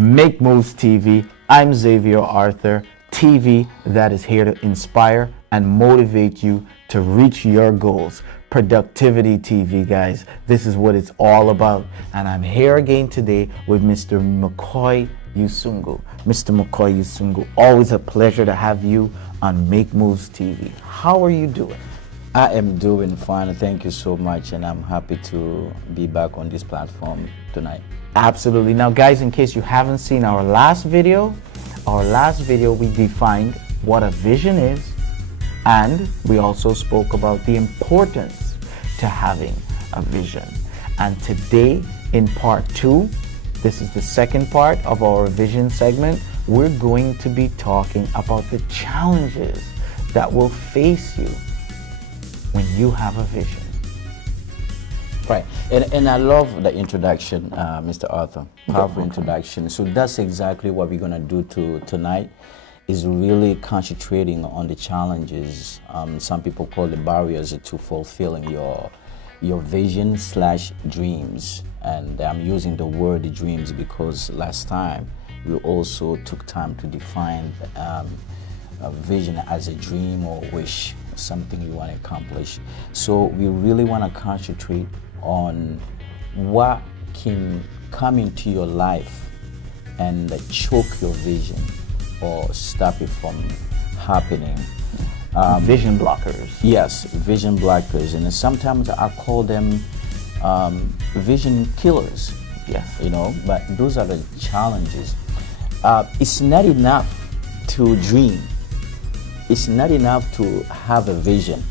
Make Moves TV. I'm Xavier Arthur, TV that is here to inspire and motivate you to reach your goals. Productivity TV, guys. This is what it's all about. And I'm here again today with Mr. McCoy Yusungu. Mr. McCoy Yusungu, always a pleasure to have you on Make Moves TV. How are you doing? I am doing fine. Thank you so much, and I'm happy to be back on this platform tonight. Absolutely. Now, guys, in case you haven't seen our last video we defined what a vision is, and we also spoke about the importance to having a vision. And today, in part 2, this is the second part of our vision segment, we're going to be talking about the challenges that will face you when you have a vision. Right, and I love the introduction, Mr. Arthur. Powerful introduction. So that's exactly what we're gonna do tonight, is really concentrating on the challenges. Some people call the barriers to fulfilling your vision / dreams. And I'm using the word dreams because last time we also took time to define a vision as a dream or wish, something you want to accomplish. So we really want to concentrate on what can come into your life and choke your vision or stop it from happening. Vision blockers. Yes, vision blockers, and sometimes I call them vision killers. Yes. You know, but those are the challenges. It's not enough to dream. It's not enough to have a vision.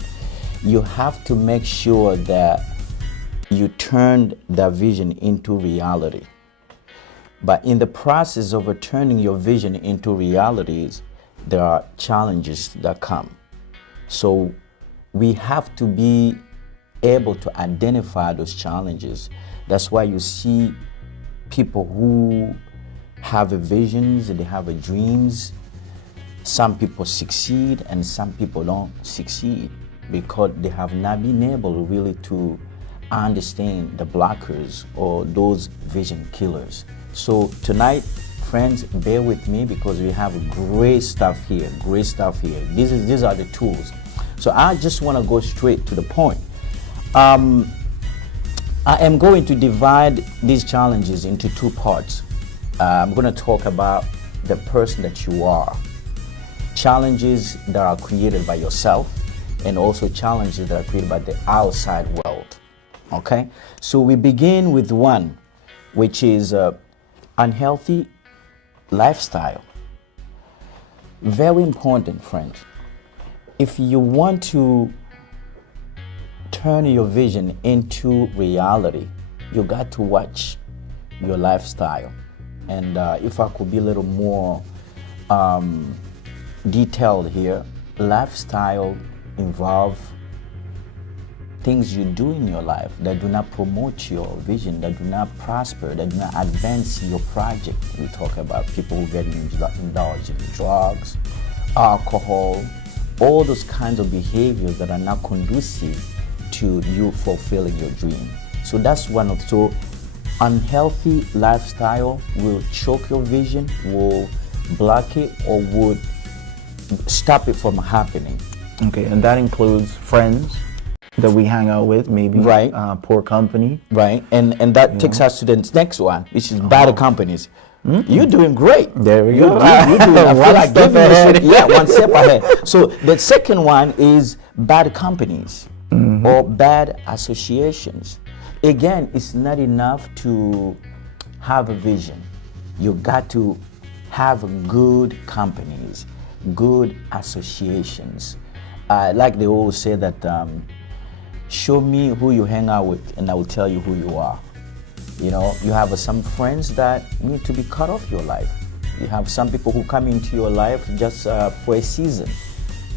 You have to make sure that you turn that vision into reality. But in the process of turning your vision into realities, there are challenges that come. So we have to be able to identify those challenges. That's why you see people who have visions and they have dreams. Some people succeed and some people don't succeed because they have not been able really to understand the blockers or those vision killers. So tonight, friends, bear with me because we have great stuff here, These are the tools. So I just want to go straight to the point. I am going to divide these challenges into 2 parts. I'm going to talk about the person that you are, challenges that are created by yourself, and also challenges that are created by the outside world. Okay, so we begin with one, which is unhealthy lifestyle. Very important, friends. If you want to turn your vision into reality, you got to watch your lifestyle. And if I could be a little more detailed here, lifestyle involve things you do in your life that do not promote your vision, that do not prosper, that do not advance your project. We talk about people who get indulged in drugs, alcohol, all those kinds of behaviors that are not conducive to you fulfilling your dream. So that's one of, so unhealthy lifestyle will choke your vision, will block it, or would stop it from happening. Okay, and that includes friends that we hang out with, maybe right. Poor company. Right, and that takes us to the next one, which is bad companies. You're doing great. There we go. You're doing one step ahead. Yeah, one step ahead. So the second one is bad companies or bad associations. Again, it's not enough to have a vision. You got to have good companies, good associations. Like they always say that, show me who you hang out with and I will tell you who you are. You know, you have some friends that need to be cut off your life. You have some people who come into your life just for a season.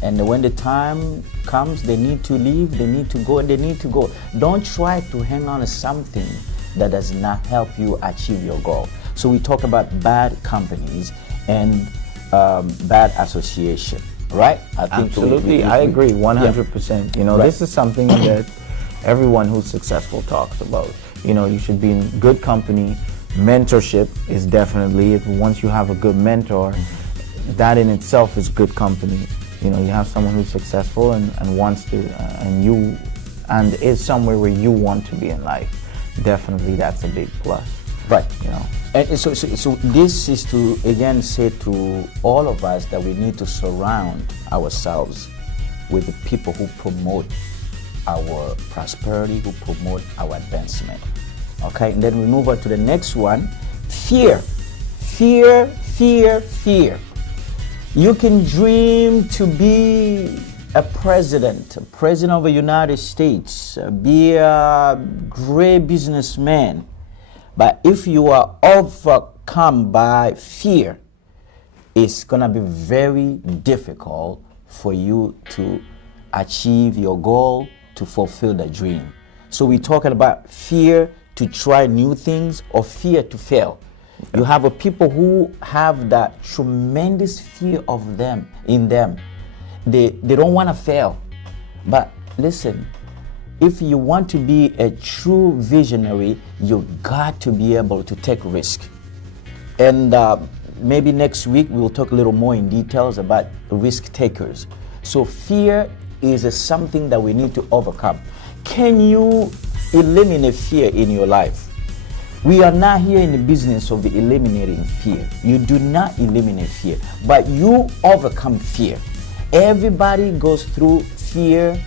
And when the time comes, they need to leave, they need to go, and they need to go. Don't try to hang on to something that does not help you achieve your goal. So we talk about bad companies and bad association. Right? I think absolutely. I agree 100%. You know, right. This is something that everyone who's successful talks about. You know, you should be in good company Mentorship is definitely, if once you have a good mentor, that in itself is good company. You know, you have someone who's successful and wants to, and is somewhere where you want to be in life. Definitely, that's a big plus. Right. You know. And so this is to again say to all of us that we need to surround ourselves with the people who promote our prosperity, who promote our advancement. Okay, and then we move on to the next one. Fear. Fear, fear, fear. You can dream to be a president of the United States, be a great businessman. But if you are overcome by fear, it's going to be very difficult for you to achieve your goal, to fulfill the dream. So we're talking about fear to try new things or fear to fail. You have a people who have that tremendous fear of them in them. They don't want to fail. But listen, if you want to be a true visionary, you got to be able to take risk. And maybe next week we will talk a little more in details about risk takers. So fear is something that we need to overcome. Can you eliminate fear in your life? We are not here in the business of eliminating fear. You do not eliminate fear, but you overcome fear. Everybody goes through fear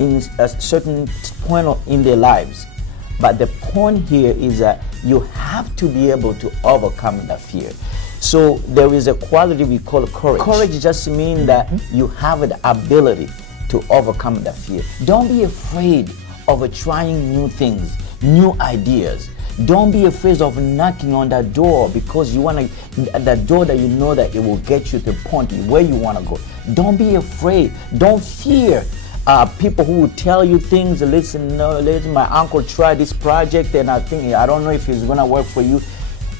in a certain point in their lives. But the point here is that you have to be able to overcome the fear. So there is a quality we call courage. Courage just means that you have the ability to overcome the fear. Don't be afraid of trying new things, new ideas. Don't be afraid of knocking on that door because you want to, that door that you know that it will get you to the point where you want to go. Don't be afraid. Don't fear people who will tell you things. Listen, my uncle tried this project and I don't know if it's going to work for you.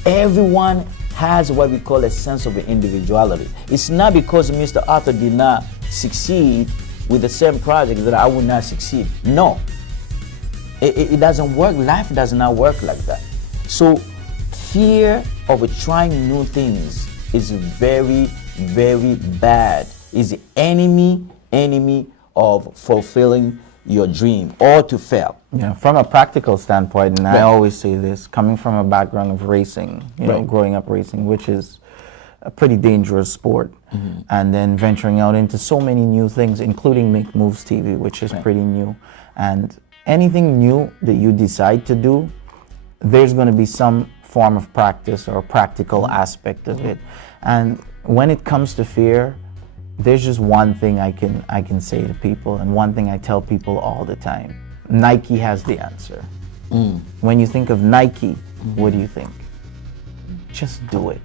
Everyone has what we call a sense of individuality. It's not because Mr. Arthur did not succeed with the same project that I would not succeed. No. It doesn't work. Life does not work like that. So fear of trying new things is very, very bad. Is the enemy of fulfilling your dream or to fail. Yeah, from a practical standpoint, and I always say this, coming from a background of racing, you know, growing up racing, which is a pretty dangerous sport, and then venturing out into so many new things, including Make Moves TV, which is pretty new. And anything new that you decide to do, there's going to be some form of practice or practical aspect of it. And when it comes to fear, there's just one thing I can say to people, and one thing I tell people all the time. Nike has the answer. When you think of Nike, what do you think? Just do it.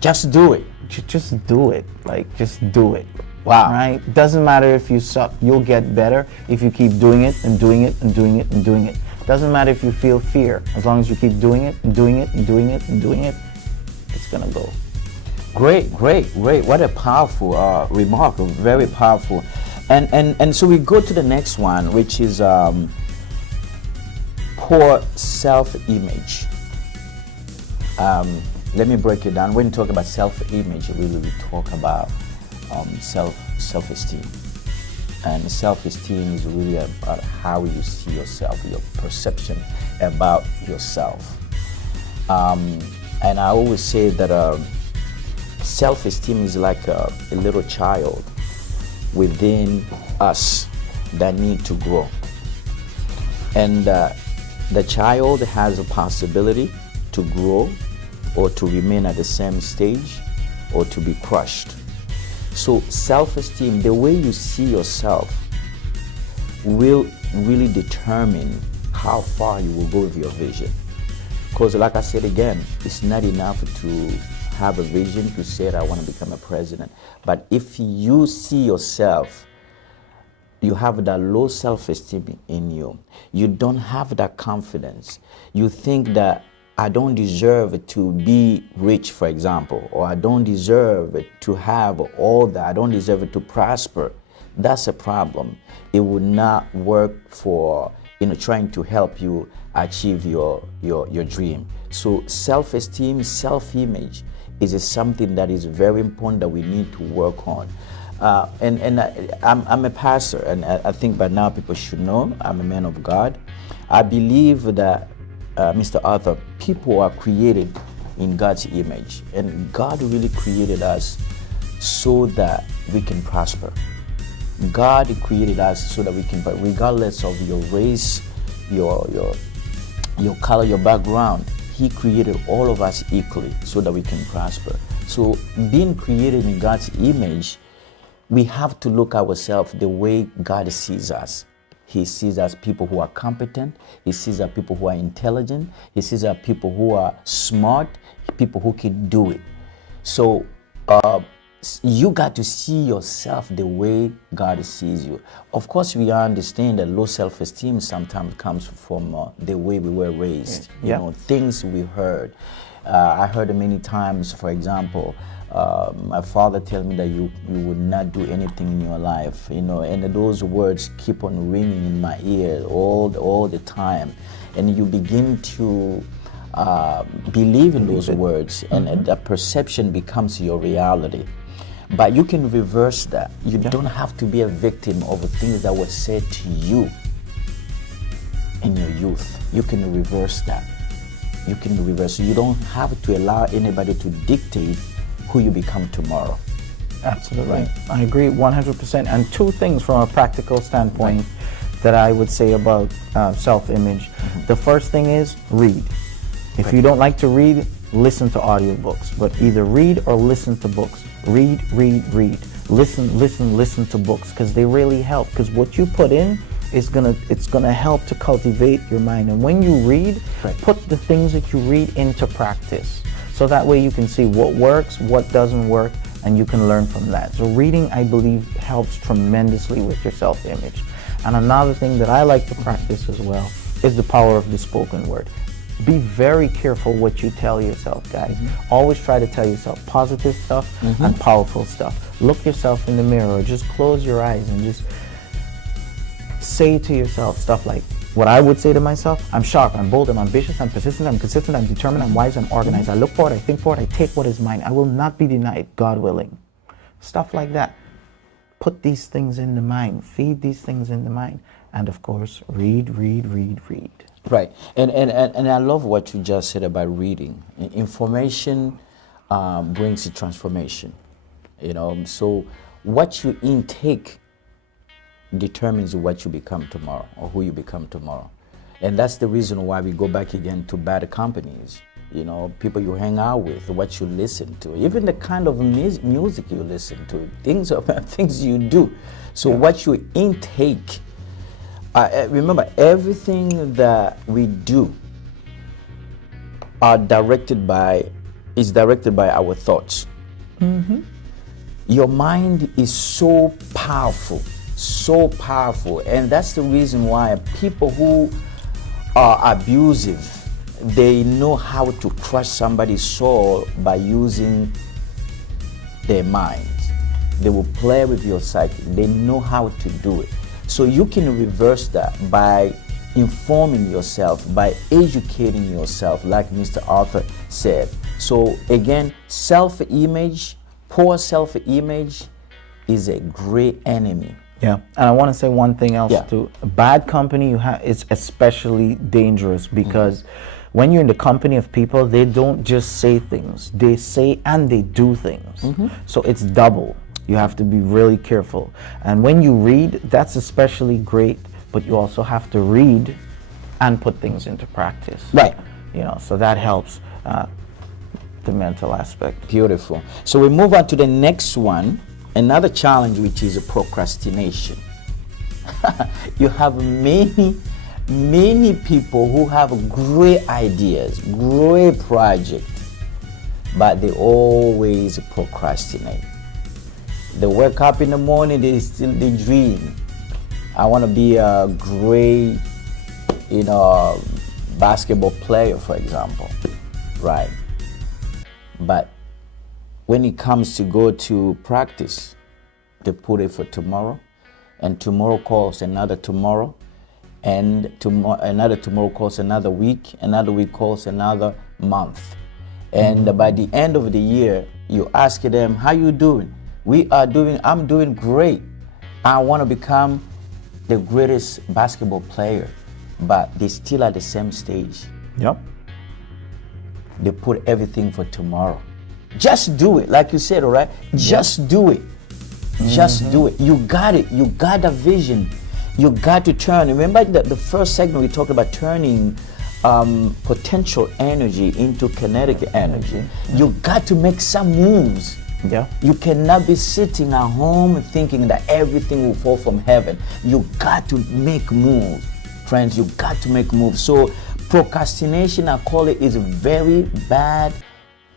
Just do it. Just do it. Like, just do it. Wow. Right? Doesn't matter if you suck. You'll get better if you keep doing it and doing it and doing it and doing it. Doesn't matter if you feel fear. As long as you keep doing it and doing it and doing it and doing it, it's gonna go. Great. What a powerful remark. Very powerful. And so we go to the next one, which is poor self-image. Let me break it down. When you talk about self-image, really we talk about self-esteem. And self-esteem is really about how you see yourself, your perception about yourself. And I always say that self-esteem is like a little child within us that need to grow. And the child has a possibility to grow or to remain at the same stage or to be crushed. So self-esteem, the way you see yourself, will really determine how far you will go with your vision. Because like I said again, it's not enough to have a vision to say that I want to become a president. But if you see yourself, you have that low self-esteem in you. You don't have that confidence. You think that I don't deserve to be rich, for example, or I don't deserve to have all that. I don't deserve to prosper. That's a problem. It would not work for trying to help you achieve your dream. So self-esteem, self-image is something that is very important that we need to work on. I'm a pastor, and I think by now people should know I'm a man of God. I believe that, Mr. Arthur, people are created in God's image, and God really created us so that we can prosper. God created us so that we can, regardless of your race, your color, your background, He created all of us equally so that we can prosper. So being created in God's image, we have to look at ourselves the way God sees us. He sees us people who are competent. He sees us people who are intelligent. He sees us people who are smart, people who can do it. So you got to see yourself the way God sees you. Of course, we understand that low self-esteem sometimes comes from the way we were raised. You know, things we heard. I heard many times, for example, my father tell me that you would not do anything in your life, you know, and those words keep on ringing in my ear all the time, and you begin to believe in those words, and the perception becomes your reality. But you can reverse that. You don't have to be a victim of the things that were said to you in your youth. You can reverse that. You can reverse. You don't have to allow anybody to dictate who you become tomorrow. Absolutely. Right. I agree 100%. And two things from a practical standpoint that I would say about self-image. The first thing is read. If you don't like to read, listen to audiobooks, but either read or listen to books. Read, read, read. Listen to books, because they really help. Because what you put in is it's gonna help to cultivate your mind. And when you read, put the things that you read into practice. So that way you can see what works, what doesn't work, and you can learn from that. So reading, I believe, helps tremendously with your self-image. And another thing that I like to practice as well is the power of the spoken word. Be very careful what you tell yourself, guys. Always try to tell yourself positive stuff and powerful stuff. Look yourself in the mirror, or just close your eyes and just say to yourself stuff like what I would say to myself: I'm sharp, I'm bold, I'm ambitious, I'm persistent, I'm consistent, I'm determined, I'm wise, I'm organized. I look forward, I think forward, I take what is mine. I will not be denied, God willing. Stuff like that. Put these things in the mind. Feed these things in the mind. And of course, read, read, read, read. Right, and I love what you just said about reading. Information brings a transformation, you know. So what you intake determines what you become tomorrow, or who you become tomorrow. And that's the reason why we go back again to bad companies. You know, people you hang out with, what you listen to, even the kind of music you listen to, things you do. So what you intake. Remember, everything that we do is directed by our thoughts. Your mind is so powerful, and that's the reason why people who are abusive, they know how to crush somebody's soul by using their minds. They will play with your psyche. They know how to do it. So you can reverse that by informing yourself, by educating yourself, like Mr. Arthur said. So again, self-image, poor self-image is a great enemy. Yeah, and I want to say one thing else too. A bad company is especially dangerous, because when you're in the company of people, they don't just say things. They say and they do things. So it's double. You have to be really careful. And when you read, that's especially great, but you also have to read and put things into practice. Right. You know, so that helps the mental aspect. Beautiful. So we move on to the next one, another challenge, which is procrastination. You have many people who have great ideas, great projects, but they always procrastinate. They wake up in the morning, they dream. I want to be a great, basketball player, for example, right? But when it comes to go to practice, they put it for tomorrow, and tomorrow calls another tomorrow, and another tomorrow calls another week calls another month. And by the end of the year, you ask them, how you doing? I'm doing great. I want to become the greatest basketball player, but they're still at the same stage. Yep. They put everything for tomorrow. Just do it, like you said, all right? Just do it. Just do it. You got it. You got a vision. You got to turn. Remember the first segment we talked about turning potential energy into kinetic energy. You got to make some moves. Yeah. You cannot be sitting at home thinking that everything will fall from heaven. You got to make moves, friends. You got to make moves. So procrastination, I call it, is a very bad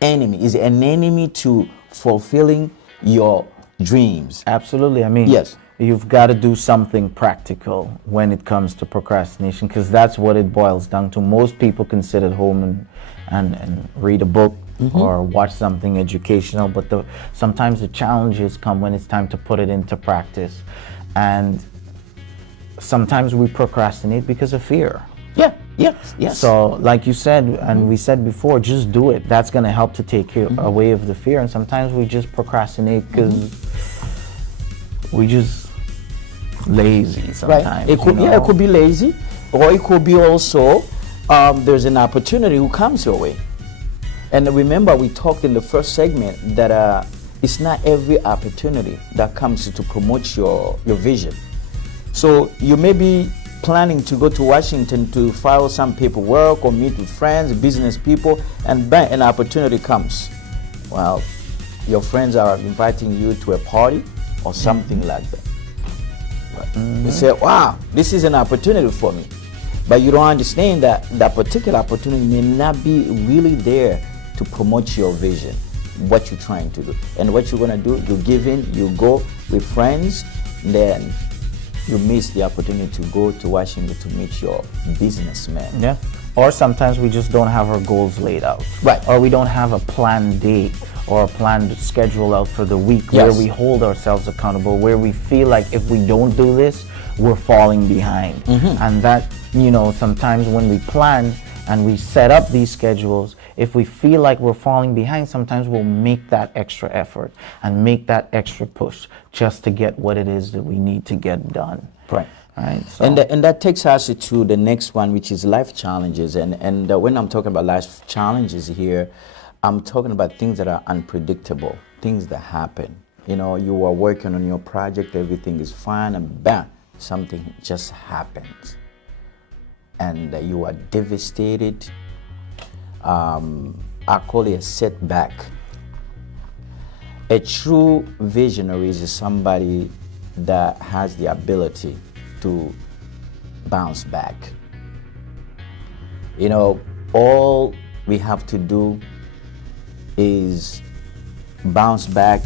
enemy. Is an enemy to fulfilling your dreams. Absolutely. I mean, yes, you've got to do something practical when it comes to procrastination, because that's what it boils down to. Most people can sit at home and read a book or watch something educational, but sometimes the challenges come when it's time to put it into practice. And sometimes we procrastinate because of fear. Yeah, yes. So like you said, and we said before, just do it. That's going to help to take care away of the fear. And sometimes we just procrastinate because we just lazy sometimes. Right. It could, it could be lazy, or it could be also there's an opportunity who comes your way. And remember, we talked in the first segment that it's not every opportunity that comes to promote your vision. So you may be planning to go to Washington to file some paperwork or meet with friends, business people, and bang, an opportunity comes. Well, your friends are inviting you to a party or something like that. You say, wow, this is an opportunity for me. But you don't understand that that particular opportunity may not be really there to promote your vision, what you're trying to do. And what you're gonna do, you give in, you go with friends, then you miss the opportunity to go to Washington to meet your businessman. Yeah. Or sometimes we just don't have our goals laid out. Right. Or we don't have a planned date or a planned schedule out for the week where we hold ourselves accountable, where we feel like if we don't do this, we're falling behind. And that, you know, sometimes when we plan and we set up these schedules, if we feel like we're falling behind, sometimes we'll make that extra effort and make that extra push just to get what it is that we need to get done. Right. Right. So. And that takes us to the next one, which is life challenges. And when I'm talking about life challenges here, I'm talking about things that are unpredictable, things that happen. You know, you are working on your project, everything is fine, and bam, something just happens. And you are devastated. I call it a setback. A true visionary is somebody that has the ability to bounce back. You know, all we have to do is bounce back,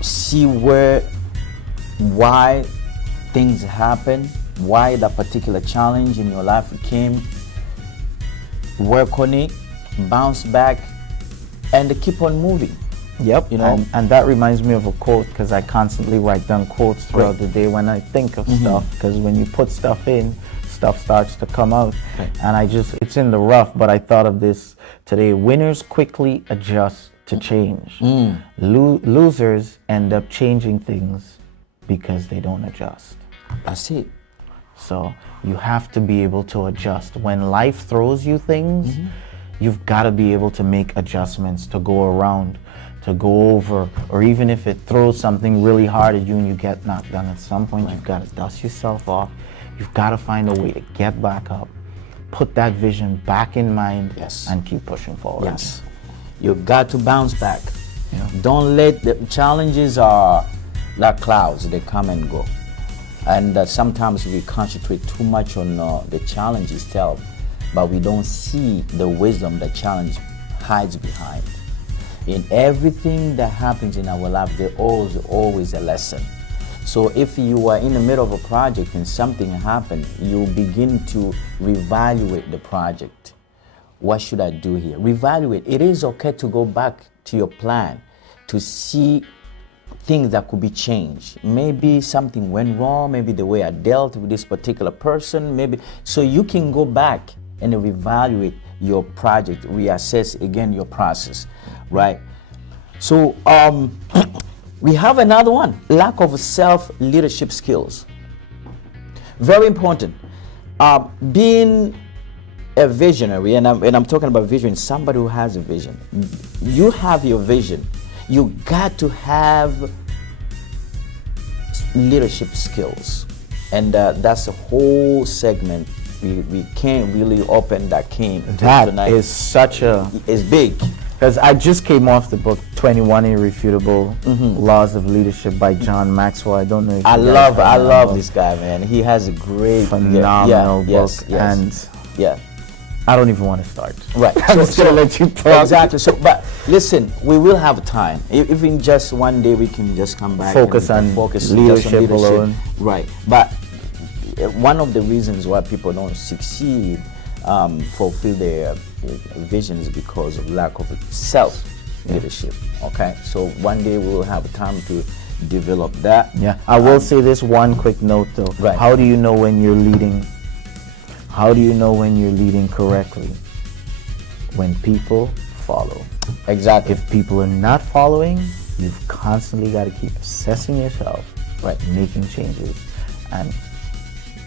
see why things happen, why that particular challenge in your life came, work on it, bounce back, and keep on moving. Yep, you know, and that reminds me of a quote, because I constantly write down quotes throughout the day when I think of stuff, because when you put stuff in, stuff starts to come out. And it's in the rough, but I thought of this today. Winners quickly adjust to change. Losers end up changing things because they don't adjust. That's it. So you have to be able to adjust. When life throws you things, you've got to be able to make adjustments to go around, to go over, or even if it throws something really hard at you and you get knocked down, at some point you've got to dust yourself off. You've got to find a way to get back up, put that vision back in mind, and keep pushing forward. Yes, you've got to bounce back. Don't let the challenges are like clouds, they come and go. And sometimes we concentrate too much on the challenge itself, but we don't see the wisdom the challenge hides behind. In everything that happens in our life, there is always a lesson. So if you are in the middle of a project and something happened, you begin to reevaluate the project. What should I do here? Reevaluate. It is okay to go back to your plan to see things that could be changed. Maybe something went wrong, maybe the way I dealt with this particular person, maybe. So you can go back and reevaluate your project, reassess again your process, right? So we have another one, lack of self-leadership skills. Very important. Being a visionary, and I'm talking about vision, somebody who has a vision. You have your vision. You got to have leadership skills, and that's a whole segment. We can't really open that can That tonight. is such a... It's big. Because I just came off the book 21 Irrefutable Laws of Leadership by John Maxwell. I don't know if I you guys love heard that book. this guy, man. He has a great Phenomenal book. yes, And yeah. I don't even want to start. Right. I'm just going to let you talk. Exactly. So, but listen, we will have time. If in just one day we can just come back, Focus and on focus leadership just on leadership alone. Right. But one of the reasons why people don't succeed, fulfill their vision, is because of lack of self-leadership. Okay. So one day we will have time to develop that. Yeah. I will say this one quick note though. Right. How do you know when you're leading? How do you know when you're leading correctly? When people follow. Exactly. If people are not following, you've constantly got to keep assessing yourself, Right. making changes, and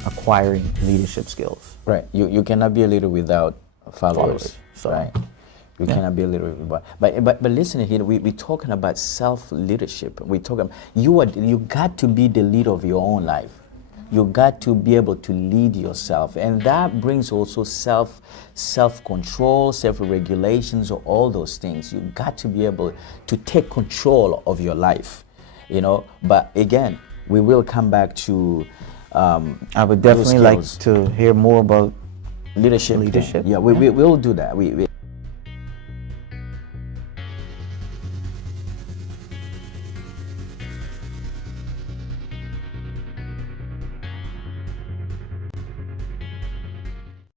acquiring leadership skills. Right. You cannot be a leader without followers. So, right. You cannot be a leader without. But listen here. We're talking about self-leadership. We're talking. You got to be the leader of your own life. You got to be able to lead yourself, and that brings also self-control, self-regulations, or all those things. You got to be able to take control of your life, you know. But again, we will come back to. I would definitely like to hear more about leadership. Leadership. Yeah, we will do that. We